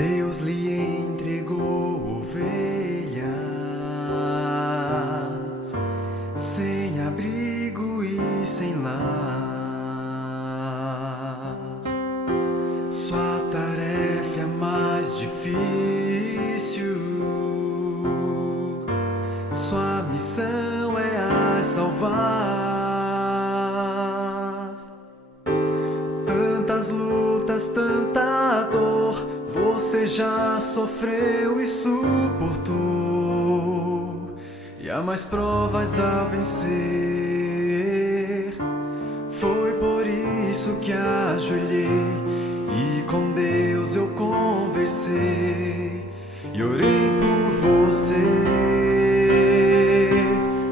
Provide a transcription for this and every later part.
Deus lhe entregou ovelhas, sem abrigo e sem lar. Sua tarefa é mais difícil, sua missão é a salvar. Tantas lutas, tanta dor, você já sofreu e suportou, e há mais provas a vencer. Foi por isso que ajoelhei e com Deus eu conversei e orei por você.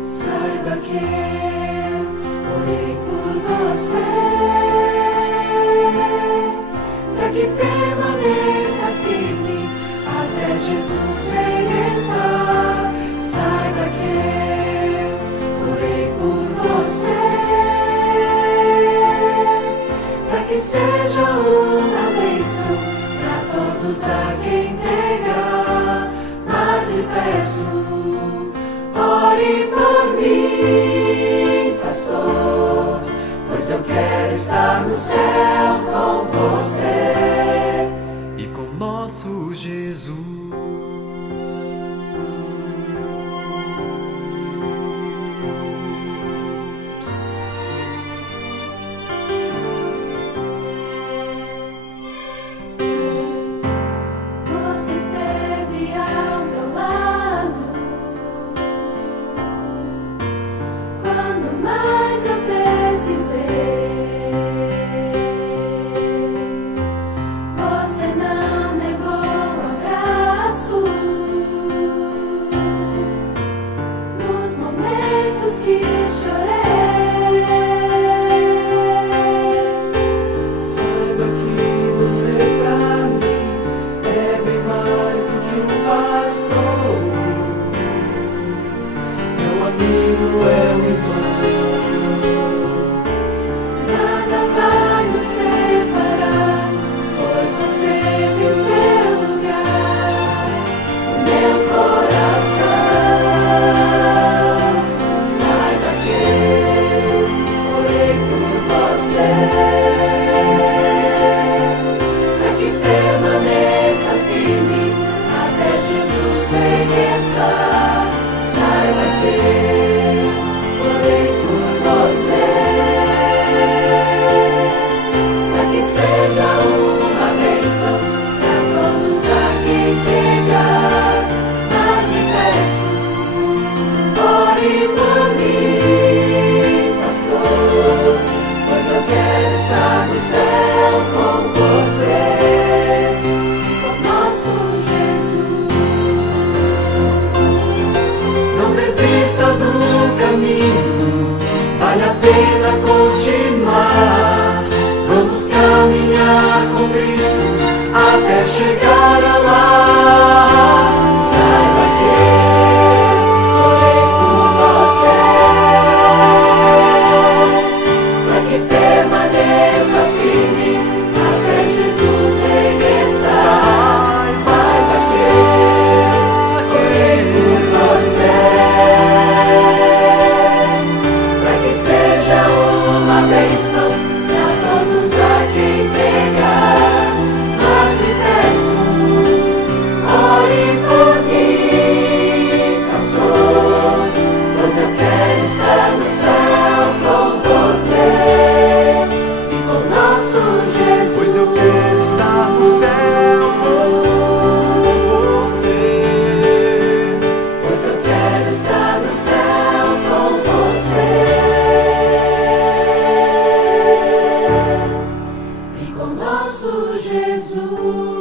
Saiba que eu orei por você, para que permaneça firme até Jesus regressar. Saiba que eu orei por você, para que seja uma bênção para todos a quem pregar. Mas lhe peço, ore por mim, pastor, pois eu quero estar no céu com você E com nosso Jesus. Você esteve ao meu lado quando mais eu precisei. Você não negou um abraço nos momentos que chorei. Saiba que você pra mim é bem mais do que um pastor. É um amigo, é um irmão. Nada vai nos separar, pois você tem seu lugar no meu coração. Saiba que eu orei por você, para que permaneça firme até Jesus regressar. Saiba que eu orei por você, para que seja uma bênção para todos a quem pregar. Mas lhe peço, ore por mim, pastor, pois eu quero estar no céu com você e com nosso Jesus. Não desista do caminho, vale a pena continuar. Vamos caminhar com Cristo até chegar a lá. Saiba que eu orei por você, para que permaneça firme até Jesus regressar. Saiba que eu orei por você, para que seja uma bênção para todos a quem pregar. Mas lhe peço, ore por mim, pastor, pois eu quero estar no céu com você e com nosso Jesus. Pois eu quero estar no céu com você. Pois eu quero estar no céu com você e com nosso Jesus.